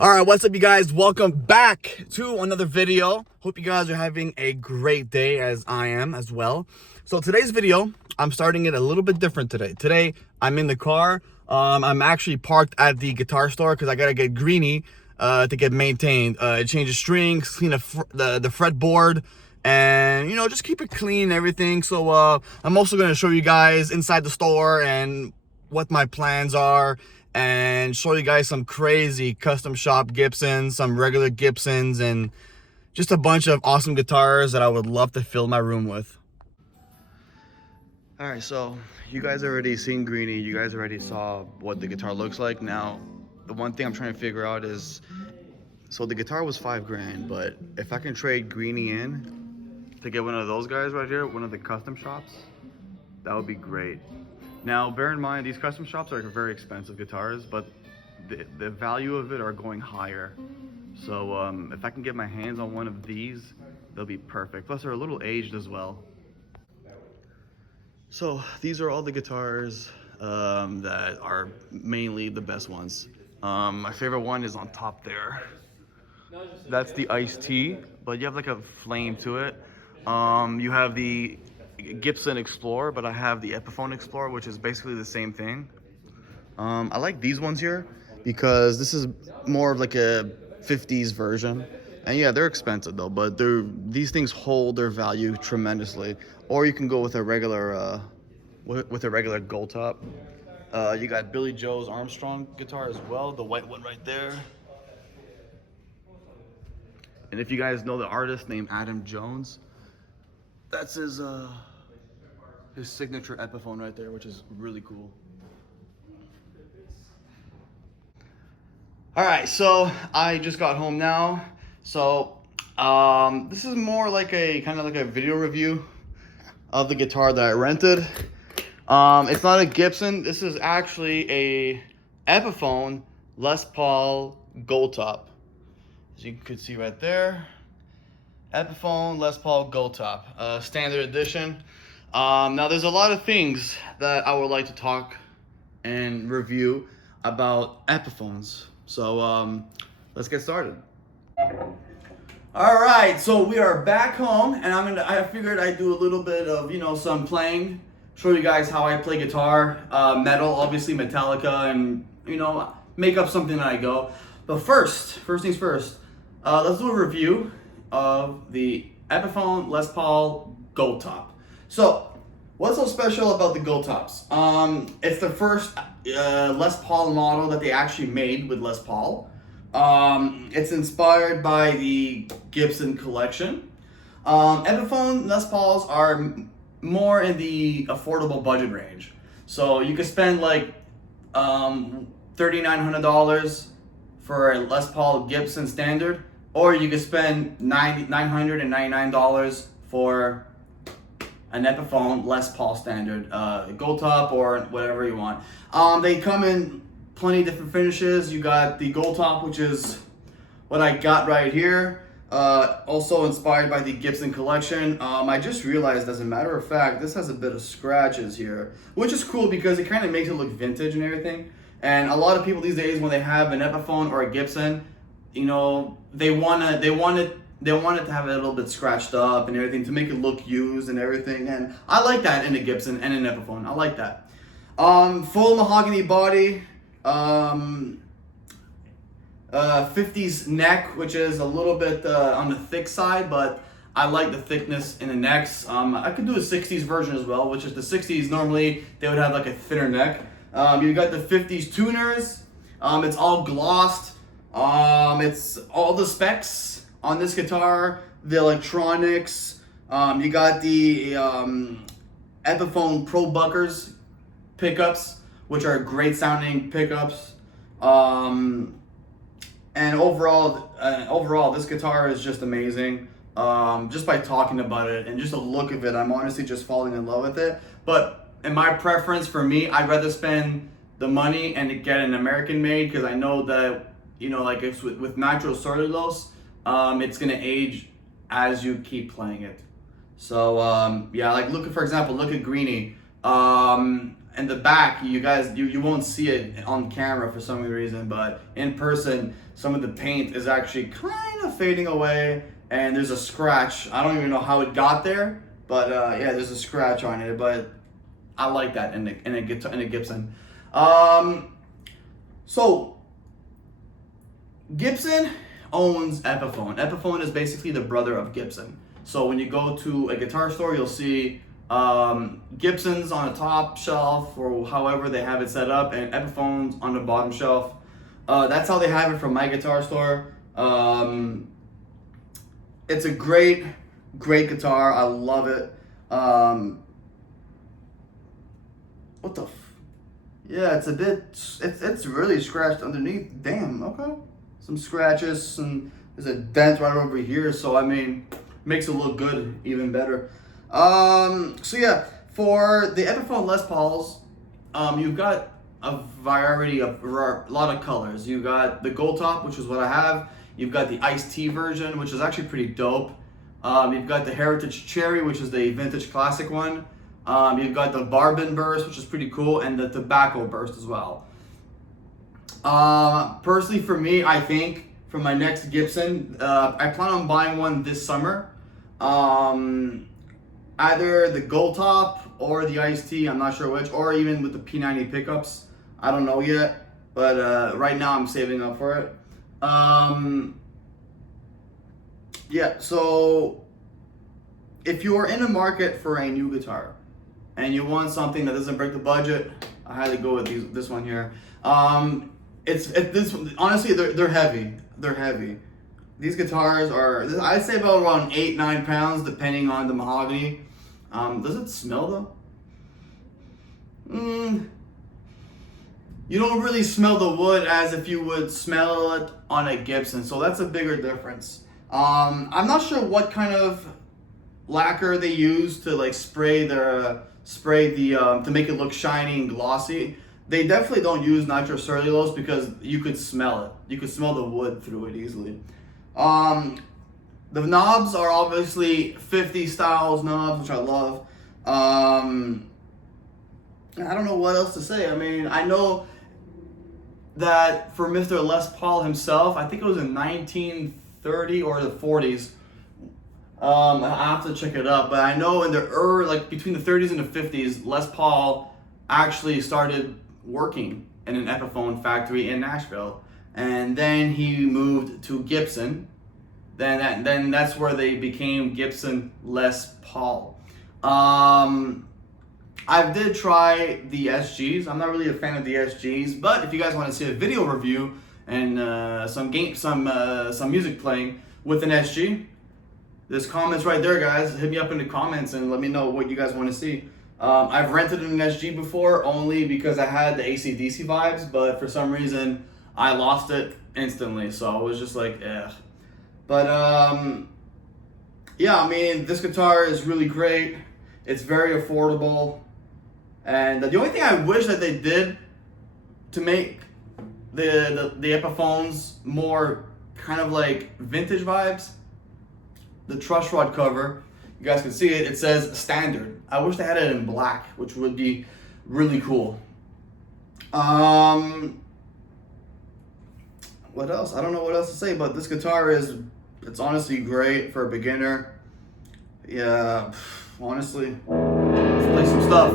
All right, what's up, you guys? Welcome back to another video. Hope you guys are having a great day, as I am as well. So today's video, I'm starting it a little bit different today. Today, I'm in the car. I'm actually parked at the guitar store because I gotta get greeny to get maintained. Change the strings, clean the fretboard, and just keep it clean and everything. So I'm also gonna show you guys inside the store and what my plans are, and show you guys some crazy custom shop Gibsons, some regular Gibsons, and just a bunch of awesome guitars that I would love to fill my room with. All right, so you guys already seen Greeny. You guys already saw what the guitar looks like. Now, the one thing I'm trying to figure out is, so the guitar was $5,000, but if I can trade Greeny in to get one of those guys right here, one of the custom shops, that would be great. Now, bear in mind, these custom shops are very expensive guitars, but the value of it are going higher. So if I can get my hands on one of these, they'll be perfect. Plus, they're a little aged as well. So these are all the guitars that are mainly the best ones. My favorite one is on top there. That's the Iced Tea, but you have like a flame to it. You have the Gibson Explorer, but I have the Epiphone Explorer, which is basically the same thing. I like these ones here because this is more of like a 50s version. And yeah, they're expensive though, but these things hold their value tremendously. Or you can go with a regular gold top. You got Billy Joe's Armstrong guitar as well, the white one right there. And if you guys know the artist named Adam Jones, that's his signature Epiphone right there, which is really cool. All right, so I just got home now. So this is more like a kind of like a video review of the guitar that I rented. It's not a Gibson. This is actually a Epiphone Les Paul Gold Top. As you could see right there, Epiphone Les Paul Gold Top, standard edition. Now there's a lot of things that I would like to talk and review about Epiphones. So let's get started. All right, so we are back home, and I figured I'd do a little bit of some playing, show you guys how I play guitar, metal, obviously Metallica, and make up something that I go. But first things first, let's do a review of the Epiphone Les Paul Gold Top. So, what's so special about the Gold Tops? It's the first Les Paul model that they actually made with Les Paul. It's inspired by the Gibson collection. Epiphone Les Pauls are more in the affordable budget range. So you could spend like $3,900 for a Les Paul Gibson standard, or you could spend $999 for an Epiphone Les Paul standard, gold top or whatever you want. They come in plenty of different finishes. You got the gold top, which is what I got right here. Also inspired by the Gibson collection. I just realized, as a matter of fact, this has a bit of scratches here, which is cool because it kind of makes it look vintage and everything. And a lot of people these days, when they have an Epiphone or a Gibson, they want it to have it a little bit scratched up and everything to make it look used and everything. And I like that in a Gibson and an Epiphone. I like that. Full mahogany body. 50s neck, which is a little bit on the thick side, but I like the thickness in the necks. I could do a 60s version as well, which is the 60s normally they would have like a thinner neck. You got the 50s tuners. It's all glossed. It's all the specs on this guitar, the electronics. You got the Epiphone Pro Buckers pickups, which are great sounding pickups. And overall, this guitar is just amazing. Just by talking about it and just the look of it, I'm honestly just falling in love with it. But in my preference, for me, I'd rather spend the money and get an American made, because I know that like if with nitrocellulose, it's gonna age as you keep playing it. So yeah, like for example, look at Greeny. in the back, you won't see it on camera for some reason, but in person, some of the paint is actually kind of fading away, and there's a scratch. I don't even know how it got there, but yeah, there's a scratch on it. But I like that in a Gibson. So Gibson owns Epiphone. Epiphone is basically the brother of Gibson. So when you go to a guitar store, you'll see Gibson's on the top shelf, or however they have it set up, and Epiphone's on the bottom shelf. That's how they have it from my guitar store. It's a great guitar. I love it. What the? Yeah, it's a bit. It's really scratched underneath. Damn. Okay. Some scratches, and there's a dent right over here. So I mean, makes it look good, even better. So yeah, for the Epiphone Les Pauls, you've got a variety of a lot of colors. You got the gold top, which is what I have. You've got the iced tea version, which is actually pretty dope. You've got the heritage cherry, which is the vintage classic one. You've got the bourbon burst, which is pretty cool, and the tobacco burst as well. Personally, for me, I think for my next Gibson, I plan on buying one this summer. Either the gold top or the iced tea, I'm not sure which, or even with the P90 pickups. I don't know yet, but right now I'm saving up for it. Yeah, so if you're in a market for a new guitar and you want something that doesn't break the budget, I highly go with this one here. Honestly, they're heavy. They're heavy. These guitars are, I'd say, about around 8-9 pounds, depending on the mahogany. Does it smell though? You don't really smell the wood as if you would smell it on a Gibson, so that's a bigger difference. I'm not sure what kind of lacquer they use to like spray the to make it look shiny and glossy. They definitely don't use nitrocellulose because you could smell it. You could smell the wood through it easily. The knobs are obviously 50 styles knobs, which I love. I don't know what else to say. I mean, I know that for Mr. Les Paul himself, I think it was in 1930 or the 40s. I have to check it up, but I know in the like between the 30s and the 50s, Les Paul actually started working in an Epiphone factory in Nashville, and then he moved to Gibson. Then that's where they became Gibson Les Paul. I did try the SGs. I'm not really a fan of the SGs, but if you guys want to see a video review and some music playing with an SG, there's comments right there, guys. Hit me up in the comments and let me know what you guys want to see. I've rented an SG before only because I had the AC/DC vibes, but for some reason I lost it instantly, so I was just like, eh. But yeah, I mean, this guitar is really great. It's very affordable, and the only thing I wish that they did to make the Epiphones more kind of like vintage vibes, the truss rod cover, you guys can see it, it says standard. I wish they had it in black, which would be really cool. What else? I don't know what else to say, but this guitar it's honestly great for a beginner. Yeah, honestly, let's play some stuff.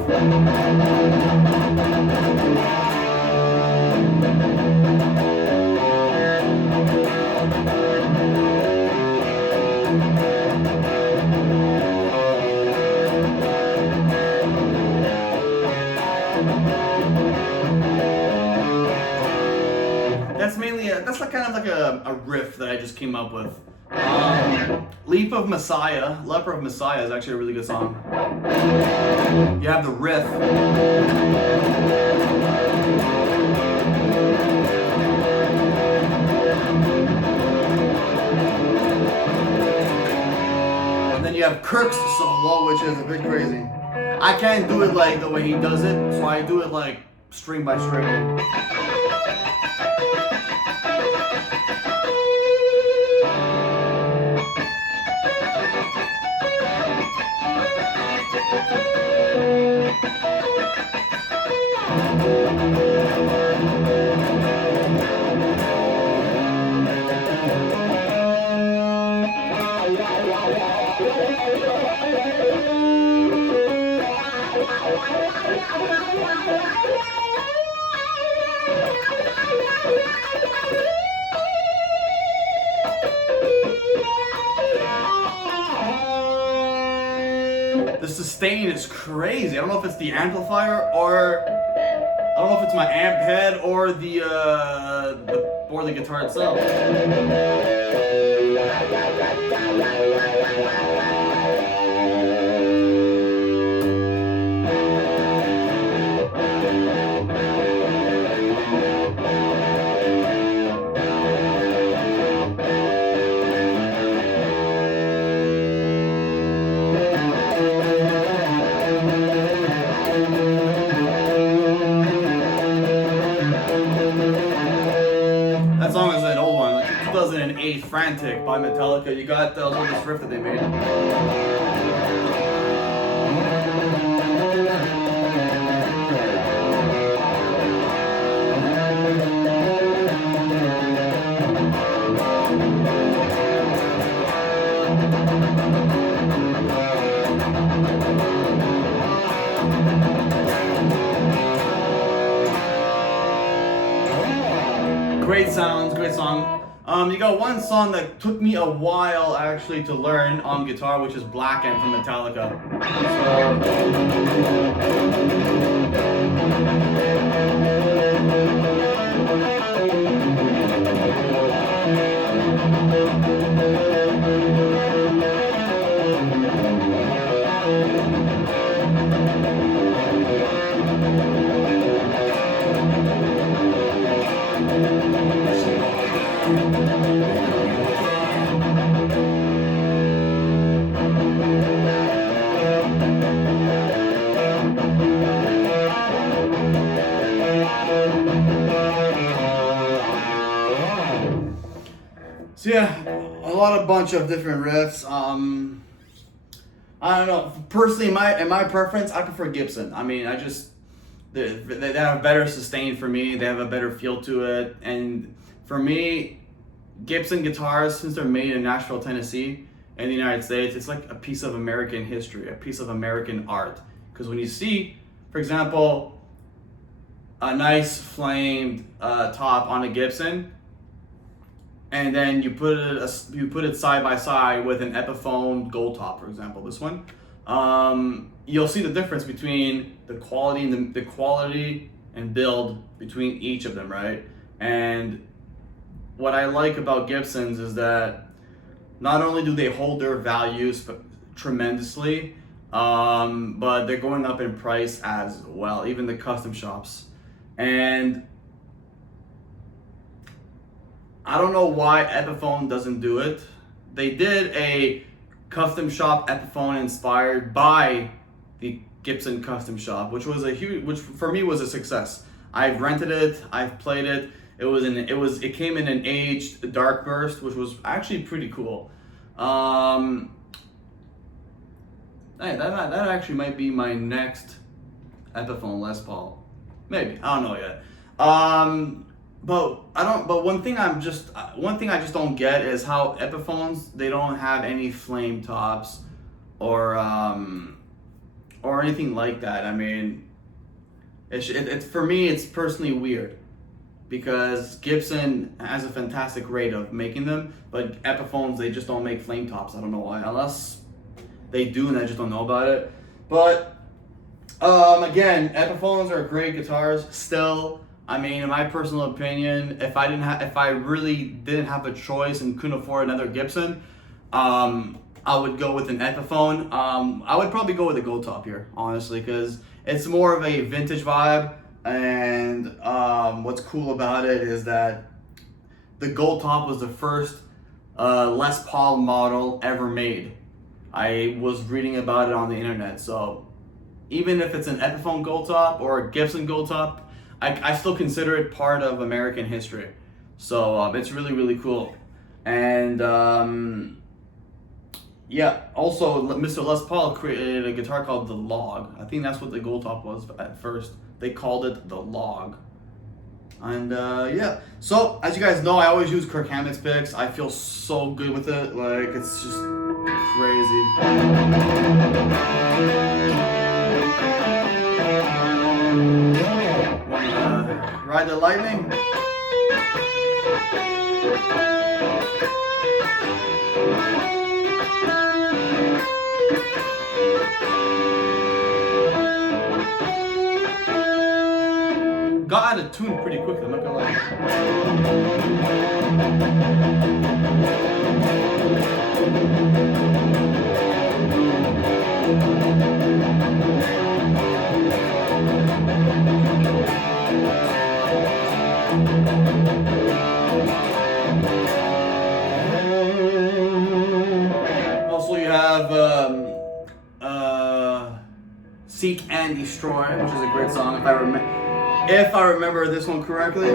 That's like kind of like a riff that I just came up with. Leper of Messiah is actually a really good song. You have the riff. And then you have Kirk's solo, which is a bit crazy. I can't do it like the way he does it, so I do it like string by string. sustain is crazy. I don't know if it's the amplifier or I don't know if it's my amp head or the guitar itself. That song is an old one, like 2008 Frantic by Metallica. You got the latest riff that they made. Great sounds, great song. You got one song that took me a while actually to learn on guitar, which is Black End from Metallica. So yeah, a bunch of different riffs. I don't know. Personally, in my preference, I prefer Gibson. I mean, they have better sustain for me. They have a better feel to it, and for me, Gibson guitars, since they're made in Nashville, Tennessee, in the United States, it's like a piece of American history, a piece of American art. Because when you see, for example, a nice flamed top on a Gibson, and then you put it side by side with an Epiphone gold top, for example, this one, you'll see the difference between the quality and the quality and build between each of them, right? And what I like about Gibsons is that not only do they hold their values tremendously, but they're going up in price as well, even the custom shops. And I don't know why Epiphone doesn't do it. They did a custom shop Epiphone inspired by the Gibson custom shop, which for me was a success. I've rented it, I've played it. It came in an aged dark burst, which was actually pretty cool. Hey, that actually might be my next Epiphone Les Paul. Maybe, I don't know yet. But one thing I just don't get is how Epiphones, they don't have any flame tops or anything like that. I mean, it's for me, it's personally weird because Gibson has a fantastic rate of making them, but Epiphones, they just don't make flame tops. I don't know why, unless they do and I just don't know about it. But again, Epiphones are great guitars still. I mean, in my personal opinion, if I really didn't have a choice and couldn't afford another Gibson, I would go with an Epiphone. I would probably go with a gold top here, honestly, because it's more of a vintage vibe. And what's cool about it is that the gold top was the first Les Paul model ever made. I was reading about it on the internet, so even if it's an Epiphone gold top or a Gibson gold top, I still consider it part of American history. So it's really, really cool. And yeah, also Mr. Les Paul created a guitar called the Log. I think that's what the gold top was at first. They called it the Log. And yeah, so as you guys know, I always use Kirk Hammett's picks. I feel so good with it. Like, it's just crazy. Ride the lightning. had it tuned pretty quickly, I'm not gonna lie. Also, you have Seek and Destroy, which is a great song if I remember this one correctly.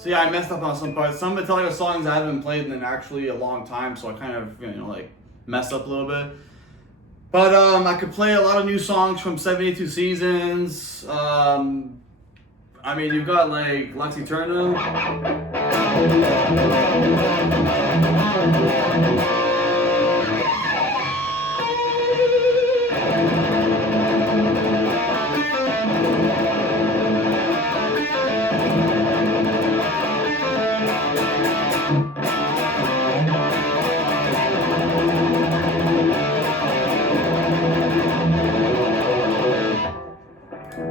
So yeah, I messed up on some parts. Some Metallica songs I haven't played in actually a long time, so I kind of, like messed up a little bit. But I could play a lot of new songs from 72 Seasons. I mean, you've got like Lux Eterna.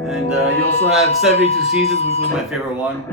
And you also have 72 Seasons, which was my favorite one.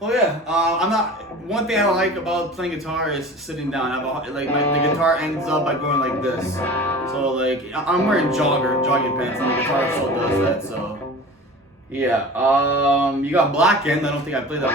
So yeah, I'm not. One thing I don't like about playing guitar is sitting down. The guitar ends up by going like this. So like I'm wearing jogging pants, and the guitar still does that. So yeah, you got Blackened. I don't think I played that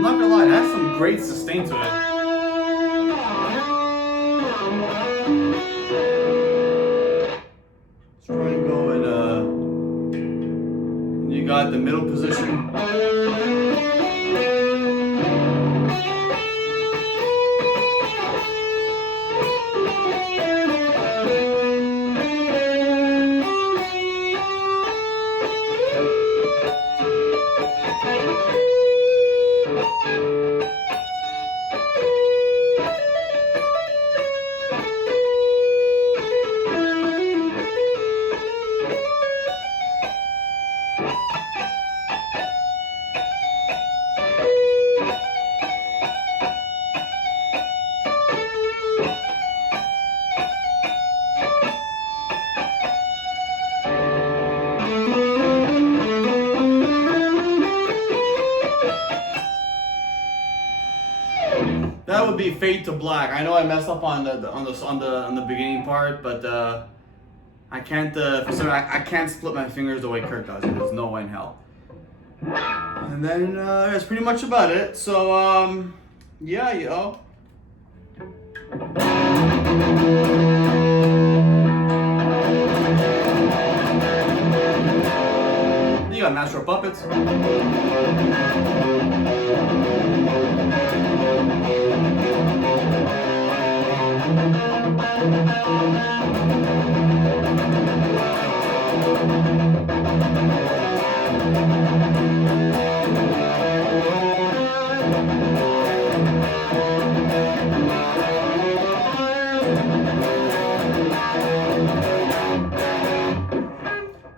I'm not gonna lie, it has some great sustain to it. Let's try and go in, you got the middle position. That would be Fade to Black. I know I messed up on the beginning part, but I can't I can't split my fingers the way Kurt does. There's no way in hell. And then that's pretty much about it. So yeah, yo. Astro Puppets.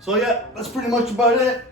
So yeah, that's pretty much about it.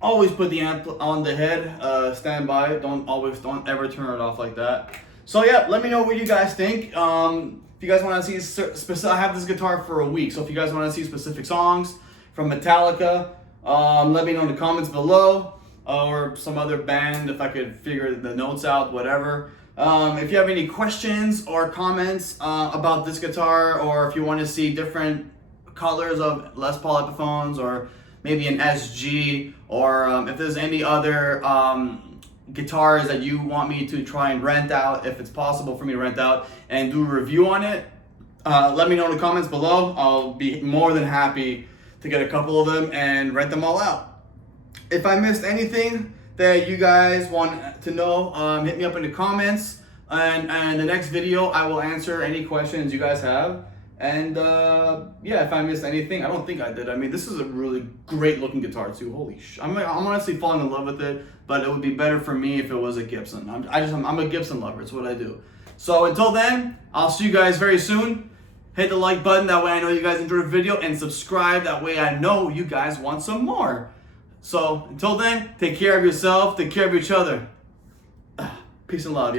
Always put the amp on the head, stand by, don't ever turn it off like that. So yeah, let me know what you guys think. If you guys want to see I have this guitar for a week, so if you guys want to see specific songs from Metallica, let me know in the comments below, or some other band if I could figure the notes out, whatever. If you have any questions or comments about this guitar, or if you want to see different colors of Les Paul Epiphones, or maybe an SG, or if there's any other guitars that you want me to try and rent out, if it's possible for me to rent out and do a review on it, let me know in the comments below. I'll be more than happy to get a couple of them and rent them all out. If I missed anything that you guys want to know, hit me up in the comments, and the next video I will answer any questions you guys have. And yeah, if I missed anything, I don't think I did. I mean, this is a really great looking guitar too. Holy sh! I'm honestly falling in love with it, but it would be better for me if it was a Gibson. I'm a Gibson lover. It's what I do. So until then, I'll see you guys very soon. Hit the like button, that way I know you guys enjoyed the video, and subscribe, that way I know you guys want some more. So until then, take care of yourself, take care of each other. Peace and love, yeah.